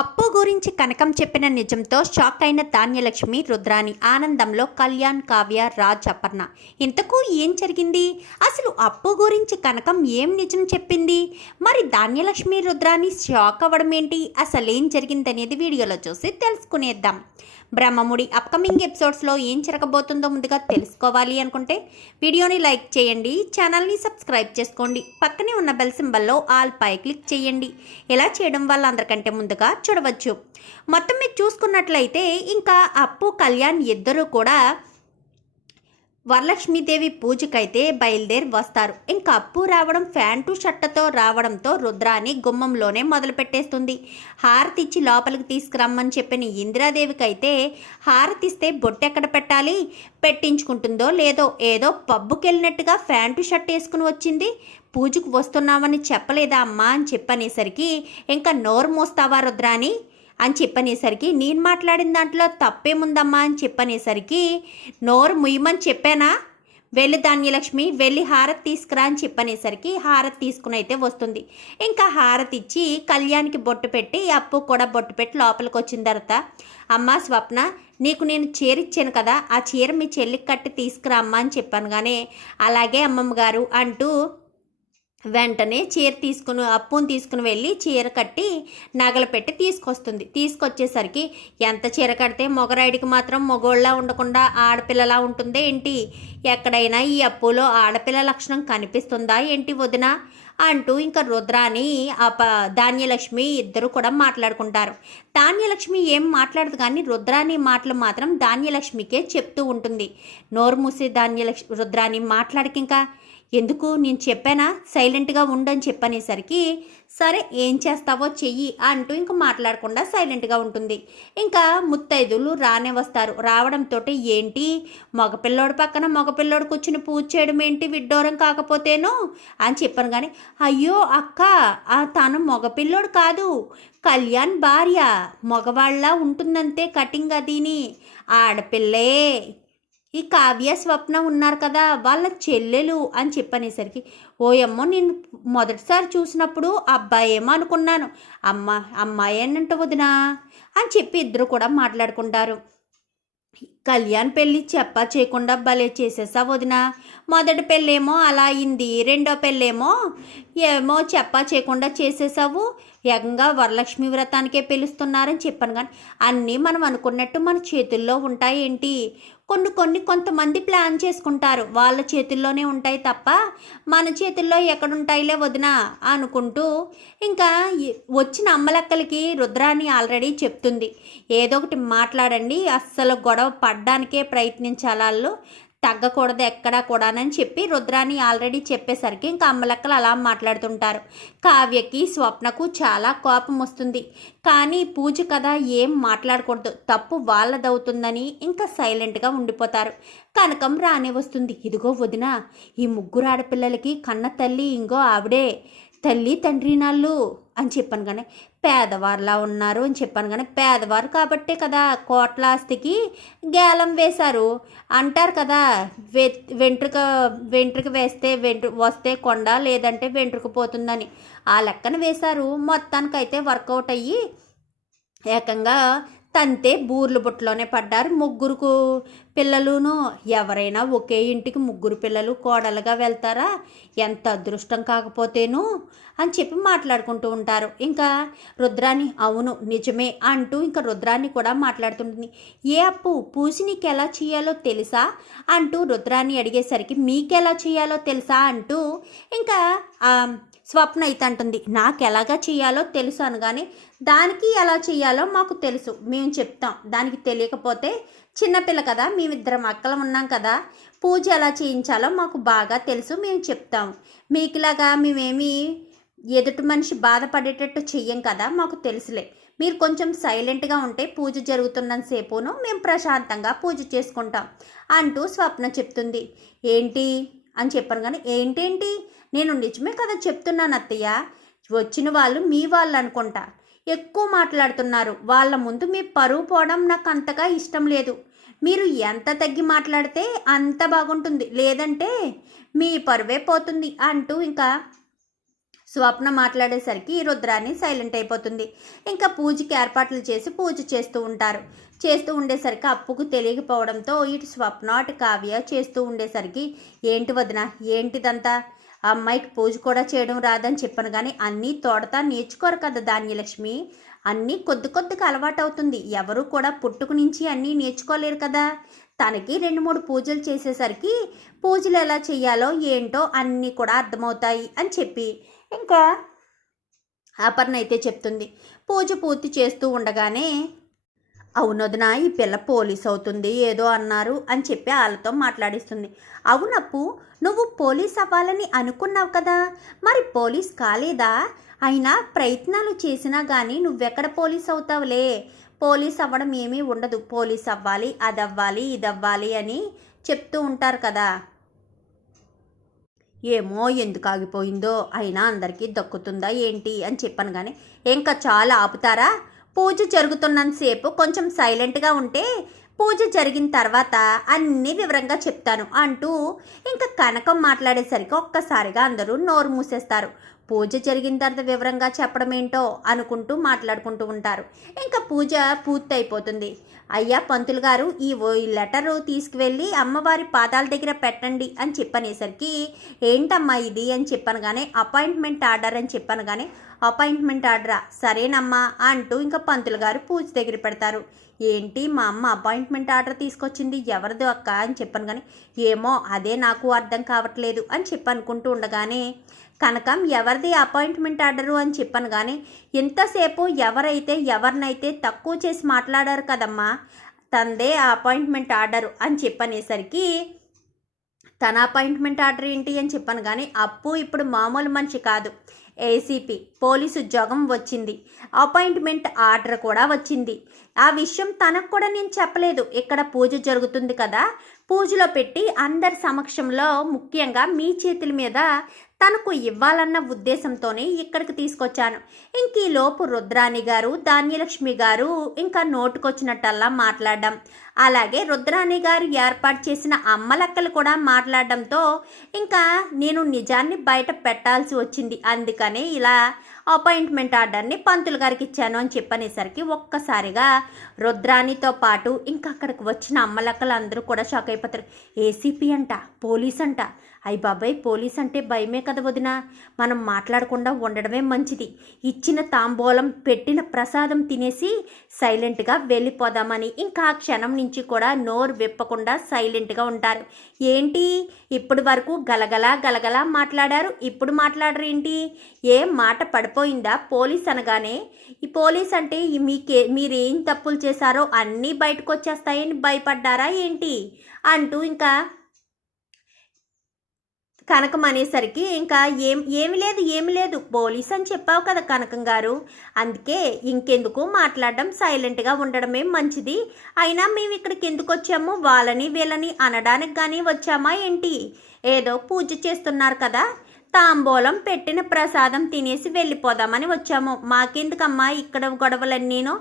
అప్పు గురించి కనకం చెప్పిన నిజంతో షాక్ అయిన ధాన్యలక్ష్మి రుద్రాని. ఆనందంలో కళ్యాణ్, కావ్య, రాజ్, అపర్ణ. ఇంతకు ఏం జరిగింది? అసలు అప్పు గురించి కనకం ఏం నిజం చెప్పింది? మరి ధాన్యలక్ష్మి రుద్రాని షాక్ అవ్వడం ఏంటి? అసలేం జరిగిందనేది వీడియోలో చూసి తెలుసుకునేద్దాం. బ్రహ్మముడి అప్కమింగ్ ఎపిసోడ్స్లో ఏం జరగబోతుందో ముందుగా తెలుసుకోవాలి అనుకుంటే వీడియోని లైక్ చేయండి, ఛానల్ని సబ్స్క్రైబ్ చేసుకోండి, పక్కనే ఉన్న బెల్ సింబల్లో ఆల్ పై క్లిక్ చేయండి. ఇలా చేయడం వల్ల అందరికంటే ముందుగా చూడవచ్చు. మొత్తం మీరు చూసుకున్నట్లయితే ఇంకా అప్పు, కళ్యాణ్ ఇద్దరూ కూడా వరలక్ష్మీదేవి పూజకైతే బయలుదేరి వస్తారు. ఇంకా అప్పు రావడం ప్యాంటు షర్ట్తో రావడంతో రుద్రాని గుమ్మంలోనే మొదలు పెట్టేస్తుంది. హారతి ఇచ్చి లోపలికి తీసుకురమ్మని చెప్పిన ఇందిరాదేవికి అయితే హారతిస్తే బొట్టెక్కడ పెట్టాలి, పెట్టించుకుంటుందో లేదో, ఏదో పబ్బుకి వెళ్ళినట్టుగా ప్యాంటు షర్ట్ వేసుకుని వచ్చింది. పూజకు వస్తున్నామని చెప్పలేదా అమ్మా అని చెప్పనేసరికి ఇంకా నోరు మోస్తావా రుద్రాని అని చెప్పనేసరికి నేను మాట్లాడిన దాంట్లో తప్పేముందమ్మా అని చెప్పనేసరికి నోరు ముయ్యమని చెప్పానా, వెళ్ళి ధాన్యలక్ష్మి వెళ్ళి హారతి తీసుకురా అని చెప్పనేసరికి హారతి తీసుకుని అయితే వస్తుంది. ఇంకా హారతి ఇచ్చి కళ్యాణ్కి బొట్టు పెట్టి అప్పు కూడా బొట్టు పెట్టి లోపలికి వచ్చిన తర్వాత, అమ్మ స్వప్న నీకు నేను చీర ఇచ్చాను కదా, ఆ చీర మీ చెల్లికి కట్టి తీసుకురా అమ్మ అని చెప్పాను. కానీ అలాగే అమ్మమ్మ గారు అంటూ వెంటనే చీర అప్పుని తీసుకుని వెళ్ళి చీర కట్టి నగలు పెట్టి తీసుకొస్తుంది. తీసుకొచ్చేసరికి ఎంత చీర కడితే మొగరాయిడికి మాత్రం మొగోళ్ళ ఉండకుండా ఆడపిల్లలా ఉంటుందే ఏంటి, ఎక్కడైనా ఈ అప్పులో ఆడపిల్ల లక్షణం కనిపిస్తుందా ఏంటి వదిన అంటూ ఇంకా రుద్రాని ధాన్యలక్ష్మి ఇద్దరు కూడా మాట్లాడుకుంటారు. ధాన్యలక్ష్మి ఏం మాట్లాడదు కానీ రుద్రాని మాటలు మాత్రం ధాన్యలక్ష్మికే చెప్తూ ఉంటుంది. నోరు మూసి రుద్రాని మాట్లాడికి ఇంకా ఎందుకు నేను చెప్పానా సైలెంట్గా ఉండని చెప్పనేసరికి సరే ఏం చేస్తావో చెయ్యి అంటూ ఇంకా మాట్లాడకుండా సైలెంట్గా ఉంటుంది. ఇంకా ముత్తైదులు రానే వస్తారు. రావడంతో ఏంటి మగపిల్లోడి పక్కన మగపిల్లోడు కూర్చుని పూజ చేయడం ఏంటి విడ్డూరం కాకపోతేనో అని చెప్పాను. కానీ అయ్యో అక్క తను మగపిల్లోడు కాదు, కళ్యాణ్ భార్య, మగవాళ్ళ ఉంటుందంతే కటింగ్ అదిని, ఆడపిల్లే. ఈ కావ్య, స్వప్న ఉన్నారు కదా వాళ్ళ చెల్లెలు అని చెప్పనేసరికి ఓయమ్మో నేను మొదటిసారి చూసినప్పుడు అబ్బాయి ఏమో అనుకున్నాను, అమ్మాయి అన్నంట వదినా అని చెప్పి ఇద్దరు కూడా మాట్లాడుకుంటారు. కళ్యాణ్ పెళ్ళి చెప్పా చేయకుండా భలే చేసేసా వదిన, మొదటి పెళ్ళేమో అలా అయింది, రెండో పెళ్ళేమో ఏమో చెప్పా చేయకుండా చేసేసావు, ఏకంగా వరలక్ష్మి వ్రతానికే పిలుస్తున్నారని చెప్పాను. కానీ అన్నీ మనం అనుకున్నట్టు మన చేతుల్లో ఉంటాయేంటి, కొంతమంది ప్లాన్ చేసుకుంటారు, వాళ్ళ చేతుల్లోనే ఉంటాయి తప్ప మన చేతుల్లో ఎక్కడుంటాయిలే వదిన అనుకుంటూ ఇంకా వచ్చిన అమ్మలక్కలకి రుద్రాని ఆల్రెడీ చెప్తుంది, ఏదో ఒకటి మాట్లాడండి, అస్సలు గొడవ పడ్డానికే ప్రయత్నించాలి, వాళ్ళు తగ్గకూడదు ఎక్కడా కూడానని చెప్పి రుద్రాని ఆల్రెడీ చెప్పేసరికి ఇంకా అమ్మలక్కలు అలా మాట్లాడుతుంటారు. కావ్యకి, స్వప్నకు చాలా కోపం వస్తుంది. కానీ పూజ కదా ఏం మాట్లాడకూడదు, తప్పు వాళ్ళదవుతుందని ఇంకా సైలెంట్గా ఉండిపోతారు. కనకం రానే వస్తుంది. ఇదిగో వదిన, ఈ ముగ్గురు ఆడపిల్లలకి కన్న తల్లి ఇంగో ఆవిడే, తల్లి తండ్రి నాళ్ళు అని చెప్పాను. కానీ పేదవారులా ఉన్నారు అని చెప్పాను. కానీ పేదవారు కాబట్టే కదా కోట్ల ఆస్తికి గేలం వేశారు అంటారు కదా, వెంట్రుక వేస్తే వస్తే కొండ, లేదంటే వెంట్రుక పోతుందని ఆ లెక్కన వేశారు. మొత్తానికైతే వర్కౌట్ అయ్యి ఏకంగా తంతే బూర్లు బుట్టలోనే పడ్డారు ముగ్గురు పిల్లలును. ఎవరైనా ఒకే ఇంటికి ముగ్గురు పిల్లలు కోడలుగా వెళ్తారా, ఎంత అదృష్టం కాకపోతేను అని చెప్పి మాట్లాడుకుంటూ ఉంటారు. ఇంకా రుద్రాని అవును నిజమే అంటూ ఇంకా రుద్రాని కూడా మాట్లాడుతుంటుంది. ఏ అప్పు పూజ నీకు ఎలా చేయాలో తెలుసా అంటూ రుద్రాని అడిగేసరికి మీకెలా చేయాలో తెలుసా అంటూ ఇంకా స్వప్న అయితే అంటుంది, నాకు ఎలాగా చేయాలో తెలుసు అనగానే దానికి ఎలా చేయాలో మాకు తెలుసు, మేము చెప్తాం, దానికి తెలియకపోతే చిన్నపిల్ల కదా, మేమిద్దరం అక్కలం ఉన్నాం కదా, పూజ ఎలా చేయించాలో మాకు బాగా తెలుసు, మేము చెప్తాం, మీకులాగా మేమేమి ఎదుటి మనిషి బాధపడేటట్టు చెయ్యం కదా, మాకు తెలుసులే, మీరు కొంచెం సైలెంట్గా ఉంటే పూజ జరుగుతున్నంతసేపును మేము ప్రశాంతంగా పూజ చేసుకుంటాం అంటూ స్వప్న చెప్తుంది. ఏంటి అని చెప్పాను. కానీ ఏంటేంటి, నేను నిజమే కదా చెప్తున్నాను అత్తయ్య, వచ్చిన వాళ్ళు మీ వాళ్ళు అనుకుంటా, ఎక్కువ మాట్లాడుతున్నారు, వాళ్ళ ముందు మీ పరువు పోవడం నాకు అంతగా ఇష్టం లేదు, మీరు ఎంత తగ్గి మాట్లాడితే అంత బాగుంటుంది, లేదంటే మీ పరువే పోతుంది అంటూ ఇంకా స్వప్న మాట్లాడేసరికి రుద్రాని సైలెంట్ అయిపోతుంది. ఇంకా పూజకి ఏర్పాట్లు చేసి పూజ చేస్తూ ఉంటారు. చేస్తూ ఉండేసరికి అప్పుకు తెలియకపోవడంతో ఇటు స్వప్న అటు కావ్య చేస్తూ ఉండేసరికి ఏంటి వదిన ఏంటిదంతా, అమ్మాయికి పూజ కూడా చేయడం రాదని చెప్పాను కానీ అన్నీ తోడతా నేర్చుకోరు కదా ధాన్యలక్ష్మి, అన్నీ కొద్దిగా అలవాటు అవుతుంది. ఎవరు కూడా పుట్టుకు నుంచి అన్నీ నేర్చుకోలేరు కదా. తనకి 2-3 పూజలు చేసేసరికి పూజలు ఎలా చేయాలో ఏంటో అన్నీ కూడా అర్థమవుతాయి అని చెప్పి ఇంకా అపర్ణ అయితే చెప్తుంది. పూజ పూర్తి చేస్తూ ఉండగానే అవునొదినా ఈ పిల్ల పోలీస్ అవుతుంది ఏదో అన్నారు అని చెప్పి వాళ్ళతో మాట్లాడిస్తుంది. అవునప్పు నువ్వు పోలీస్ అవ్వాలని అనుకున్నావు కదా, మరి పోలీస్ కాలేదా? అయినా ప్రయత్నాలు చేసినా కానీ నువ్వెక్కడ పోలీస్ అవుతావులే. పోలీస్ అవ్వడం ఏమీ ఉండదు, పోలీస్ అవ్వాలి అదవ్వాలి ఇదవ్వాలి అని చెప్తూ ఉంటారు కదా. ఏమో ఎందుకు ఆగిపోయిందో, అయినా అందరికీ దక్కుతుందా ఏంటి అని చెప్పాను కానీ ఇంకా చాలా ఆపుతారా? పూజ జరుగుతున్నంతసేపు కొంచెం సైలెంట్గా ఉంటే పూజ జరిగిన తర్వాత అన్నీ వివరంగా చెప్తాను అంటూ ఇంకా కనకం మాట్లాడేసరికి ఒక్కసారిగా అందరూ నోరు మూసేస్తారు. పూజ జరిగిన తర్వాత వివరంగా చెప్పడం ఏంటో అనుకుంటూ మాట్లాడుకుంటూ ఉంటారు. ఇంకా పూజ పూర్తి అయిపోతుంది. అయ్యా పంతులు గారు ఈ లెటరు తీసుకువెళ్ళి అమ్మవారి పాదాల దగ్గర పెట్టండి అని చెప్పనేసరికి ఏంటమ్మా ఇది అని చెప్పాను కానీ అపాయింట్మెంట్ ఆర్డర్ అని చెప్పాను కానీ అపాయింట్మెంట్ ఆర్డరా, సరేనమ్మా అంటూ ఇంకా పంతులు గారు పూజ దగ్గర పెడతారు. ఏంటి మా అమ్మ అపాయింట్మెంట్ ఆర్డర్ తీసుకొచ్చింది, ఎవరిదో అక్క అని చెప్పాను కానీ ఏమో అదే నాకు అర్థం కావట్లేదు అని చెప్పనుకుంటూ ఉండగానే కనకం ఎవరిది అపాయింట్మెంట్ ఆర్డరు అని చెప్పాను కానీ ఎంతసేపు ఎవరినైతే తక్కువ చేసి మాట్లాడారు కదమ్మా, తనదే ఆ అపాయింట్మెంట్ ఆర్డరు అని చెప్పనేసరికి తన అపాయింట్మెంట్ ఆర్డర్ ఏంటి అని చెప్పాను కానీ అప్పు ఇప్పుడు మామూలు మనిషి కాదు, ఏసీపీ పోలీసు ఉద్యోగం వచ్చింది, అపాయింట్మెంట్ ఆర్డర్ కూడా వచ్చింది. ఆ విషయం తనకు కూడా నేను చెప్పలేదు. ఇక్కడ పూజ జరుగుతుంది కదా, పూజలో పెట్టి అందరి సమక్షంలో ముఖ్యంగా మీ చేతుల మీద తనకు ఇవ్వాలన్న ఉద్దేశంతోనే ఇక్కడికి తీసుకొచ్చాను. ఇంక ఈలోపు రుద్రాణి గారు ధాన్యలక్ష్మి గారు ఇంకా నోటుకొచ్చినట్టల్లా మాట్లాడడం, అలాగే రుద్రాణి గారు ఏర్పాటు చేసిన అమ్మలక్కలు కూడా మాట్లాడడంతో ఇంకా నేను నిజాన్ని బయట పెట్టాల్సి వచ్చింది. అందుకనే ఇలా అపాయింట్మెంట్ ఆర్డర్ని పంతులు గారికి ఇచ్చాను అని చెప్పనేసరికి ఒక్కసారిగా రుద్రాణితో పాటు ఇంకా అక్కడికి వచ్చిన అమ్మలక్కలు అందరూ కూడా షాక్ అయిపోతారు. ఏసీపీ అంట, పోలీస్ అంట, అయ్య బాబాయ్ పోలీస్ అంటే భయమే కదా వదిన, మనం మాట్లాడకుండా ఉండడమే మంచిది. ఇచ్చిన తాంబూలం పెట్టిన ప్రసాదం తినేసి సైలెంట్గా వెళ్ళిపోదామని ఇంకా ఆ క్షణం నుంచి కూడా నోరు విప్పకుండా సైలెంట్గా ఉంటారు. ఏంటి ఇప్పటి వరకు గలగలా మాట్లాడారు, ఇప్పుడు మాట్లాడరు ఏంటి? ఏం మాట పడిపోయిందా? పోలీస్ అనగానే ఈ పోలీస్ అంటే మీరేం తప్పులు చేశారో అన్నీ బయటకు వచ్చేస్తాయని భయపడ్డారా ఏంటి అంటూ ఇంకా కనకం అనేసరికి ఇంకా ఏమి లేదు పోలీస్ అని చెప్పావు కదా కనకం గారు, అందుకే ఇంకెందుకు మాట్లాడడం, సైలెంట్గా ఉండడమే మంచిది. అయినా మేము ఇక్కడికి ఎందుకు వచ్చాము, వాళ్ళని వీళ్ళని అనడానికి కానీ వచ్చామా ఏంటి? ఏదో పూజ చేస్తున్నారు కదా, తాంబూలం పెట్టిన ప్రసాదం తినేసి వెళ్ళిపోదామని వచ్చాము. మాకెందుకమ్మా ఇక్కడ గొడవలన్నీనో,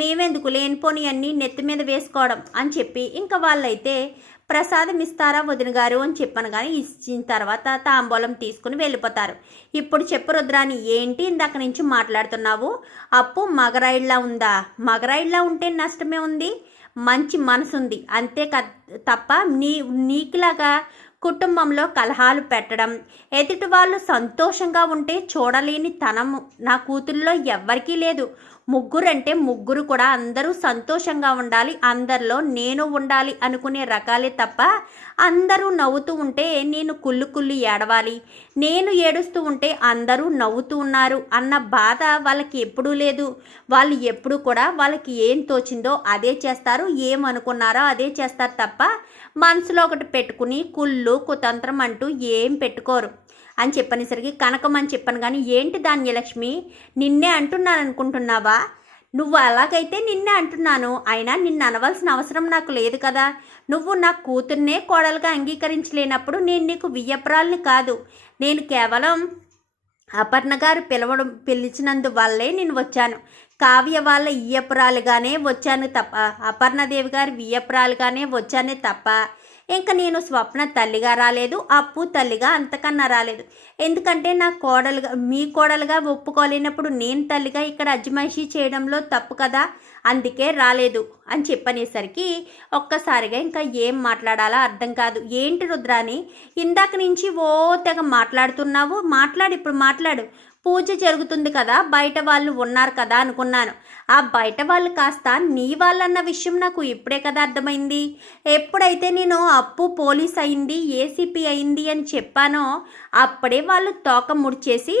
మేమెందుకు లేనిపోని అన్నీ నెత్తి మీద వేసుకోవడం అని చెప్పి ఇంకా వాళ్ళైతే ప్రసాదం ఇస్తారా వదిన గారు అని చెప్పాను కానీ ఇచ్చిన తర్వాత తాంబూలం తీసుకుని వెళ్ళిపోతారు. ఇప్పుడు చెప్పు రుద్రాని, ఏంటి ఇందాక నుంచి మాట్లాడుతున్నావు? అప్పు మగరాయిడ్లా ఉందా? మగరాయిడ్లా ఉంటే నష్టమే ఉంది, మంచి మనసుంది అంతే తప్ప నీకులాగా కుటుంబంలో కలహాలు పెట్టడం, ఎదుటి వాళ్ళు సంతోషంగా ఉంటే చూడలేని తనము నా కూతుర్లో ఎవ్వరికీ లేదు. ముగ్గురంటే ముగ్గురు కూడా అందరూ సంతోషంగా ఉండాలి, అందరిలో నేను ఉండాలి అనుకునే రకాలే తప్ప అందరూ నవ్వుతూ ఉంటే నేను కుళ్ళి ఏడవాలి, నేను ఏడుస్తూ ఉంటే అందరూ నవ్వుతూ ఉన్నారు అన్న బాధ వాళ్ళకి ఎప్పుడూ లేదు. వాళ్ళు ఎప్పుడు కూడా వాళ్ళకి ఏం తోచిందో అదే చేస్తారు, ఏమనుకున్నారో అదే చేస్తారు తప్ప మనసులో ఒకటి పెట్టుకుని కుతంత్రం అంటూ ఏం పెట్టుకోరు అని చెప్పనేసరికి కనకం అని చెప్పాను కానీ ఏంటి ధాన్యలక్ష్మి నిన్నే అంటున్నాను అనుకుంటున్నావా? నువ్వు అలాగైతే నిన్నే అంటున్నాను, అయినా నిన్ను అనవలసిన అవసరం నాకు లేదు కదా. నువ్వు నా కూతుర్నే కోడలుగా అంగీకరించలేనప్పుడు నేను నీకు వియ్యపురాల్ని కాదు, నేను కేవలం అపర్ణ గారు పిలిచినందు వల్లే నేను వచ్చాను. కావ్య వాళ్ళ ఇయ్యపురాలుగానే వచ్చాను తప్ప, అపర్ణదేవి గారి వియ్యపురాలుగానే వచ్చానే తప్ప ఇంకా నేను స్వప్న తల్లిగా రాలేదు, అప్పు తల్లిగా అంతకన్నా రాలేదు. ఎందుకంటే నా కోడలుగా మీ కోడలుగా ఒప్పుకోలేనప్పుడు నేను తల్లిగా ఇక్కడ అజమాయిషీ చేయడంలో తప్పు కదా, అందుకే రాలేదు అని చెప్పనేసరికి ఒక్కసారిగా ఇంకా ఏం మాట్లాడాలో అర్థం కాదు. ఏంటి రుద్రాని ఇందాక నుంచి ఓ తెగ మాట్లాడుతున్నావు, ఇప్పుడు మాట్లాడు. పూజ జరుగుతుంది కదా, బయట వాళ్ళు ఉన్నారు కదా అనుకున్నాను. ఆ బయట వాళ్ళు కాస్త నీ వాళ్ళన్న విషయం నాకు ఇప్పుడే కదా అర్థమైంది. ఎప్పుడైతే నేను అప్పు పోలీస్ అయింది, ఏసీపీ అయింది అని చెప్పానో అప్పుడే వాళ్ళు తోక ముడిచేసి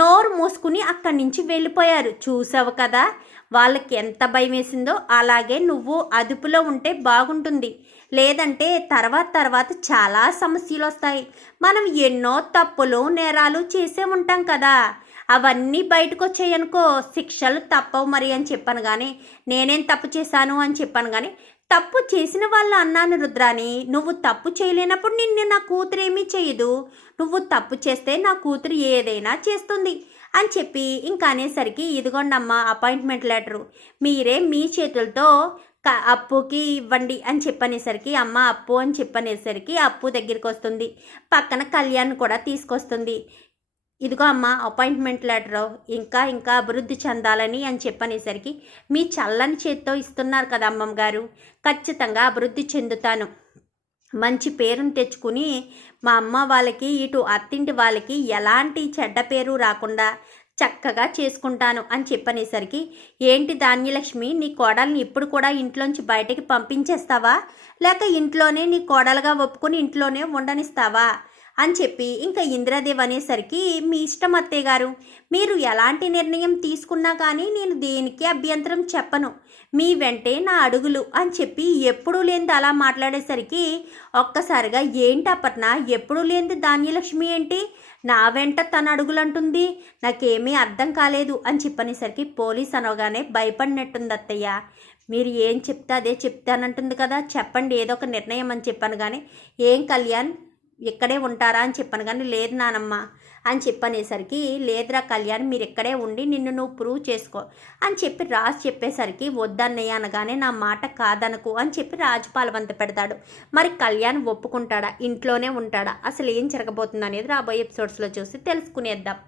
నోరు మూసుకుని అక్కడి నుంచి వెళ్ళిపోయారు. చూసావు కదా, వాళ్ళకి ఎంత భయం వేసిందో. అలాగే నువ్వు అదుపులో ఉంటే బాగుంటుంది, లేదంటే తర్వాత చాలా సమస్యలు వస్తాయి. మనం ఎన్నో తప్పులు నేరాలు చేసే ఉంటాం కదా, అవన్నీ బయటకు వచ్చాయనుకో శిక్షలు తప్పవు మరి అని చెప్పాను. కానీ నేనేం తప్పు చేశాను అని చెప్పాను. కానీ తప్పు చేసిన వాళ్ళు అన్నాను రుద్రాని. నువ్వు తప్పు చేయలేనప్పుడు నిన్ను నా కూతురు ఏమీ చేయదు, నువ్వు తప్పు చేస్తే నా కూతురు ఏదైనా చేస్తుంది అని చెప్పి ఇంకా అనేసరికి ఇదిగోండమ్మా అపాయింట్మెంట్ లెటరు, మీరే మీ చేతులతో అప్పుకి ఇవ్వండి అని చెప్పనేసరికి అమ్మ అప్పు అని చెప్పనేసరికి అప్పు దగ్గరికి వస్తుంది. పక్కన కళ్యాణ్ కూడా తీసుకొస్తుంది. ఇదిగో అమ్మ అపాయింట్మెంట్ లెటరు, ఇంకా అభివృద్ధి చెందాలని అని చెప్పనేసరికి మీ చల్లని చేతితో ఇస్తున్నారు కదా అమ్మమ్మ గారు, ఖచ్చితంగా అభివృద్ధి చెందుతాను, మంచి పేరును తెచ్చుకుని మా అమ్మ వాళ్ళకి ఇటు అత్తింటి వాళ్ళకి ఎలాంటి చెడ్డ పేరు రాకుండా చక్కగా చేసుకుంటాను అని చెప్పనేసరికి ఏంటి ధాన్యలక్ష్మి, నీ కోడల్ని ఇప్పుడు కూడా ఇంట్లోంచి బయటకి పంపించేస్తావా, లేక ఇంట్లోనే నీ కోడలుగా ఒప్పుకొని ఇంట్లోనే ఉండనిస్తావా అని చెప్పి ఇంకా ఇంద్రదేవ్ అనేసరికి మీ ఇష్టం అత్తయ్య గారు, మీరు ఎలాంటి నిర్ణయం తీసుకున్నా కానీ నేను దేనికి అభ్యంతరం చెప్పను, మీ వెంటే నా అడుగులు అని చెప్పి ఎప్పుడూ లేనిది అలా మాట్లాడేసరికి ఒక్కసారిగా ఏంటి అపర్ణ, ఎప్పుడూ లేనిది ధాన్యలక్ష్మి ఏంటి నా వెంట తన అడుగులు అంటుంది, నాకేమీ అర్థం కాలేదు అని చెప్పనేసరికి పోలీస్ అనగానే భయపడినట్టుంది అత్తయ్య, మీరు ఏం చెప్తే అదే చెప్తానంటుంది కదా, చెప్పండి ఏదో ఒక నిర్ణయం అని చెప్పాను. కానీ ఏం కళ్యాణ్ ఇక్కడే ఉంటారా అని చెప్పాను. కానీ లేదు నానమ్మ అని చెప్పనేసరికి లేదురా కళ్యాణ్ మీరు ఇక్కడే ఉండి నిన్ను నువ్వు ప్రూవ్ చేసుకో అని చెప్పి రాజు చెప్పేసరికి వద్దన్నయ్య అనగానే నా మాట కాదనకు అని చెప్పి రాజు పాలవంత పెడతాడు. మరి కళ్యాణ్ ఒప్పుకుంటాడా, ఇంట్లోనే ఉంటాడా, అసలు ఏం జరగబోతుంది అనేది రాబోయే ఎపిసోడ్స్లో చూసి తెలుసుకునేద్దాం.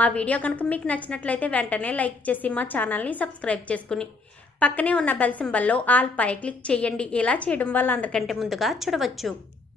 మా వీడియో కనుక మీకు నచ్చినట్లయితే వెంటనే లైక్ చేసి మా ఛానల్ని సబ్స్క్రైబ్ చేసుకుని పక్కనే ఉన్న బెల్ సింబల్లో ఆల్ పై క్లిక్ చేయండి. ఇలా చేయడం వల్ల అందరికంటే ముందుగా చూడవచ్చు.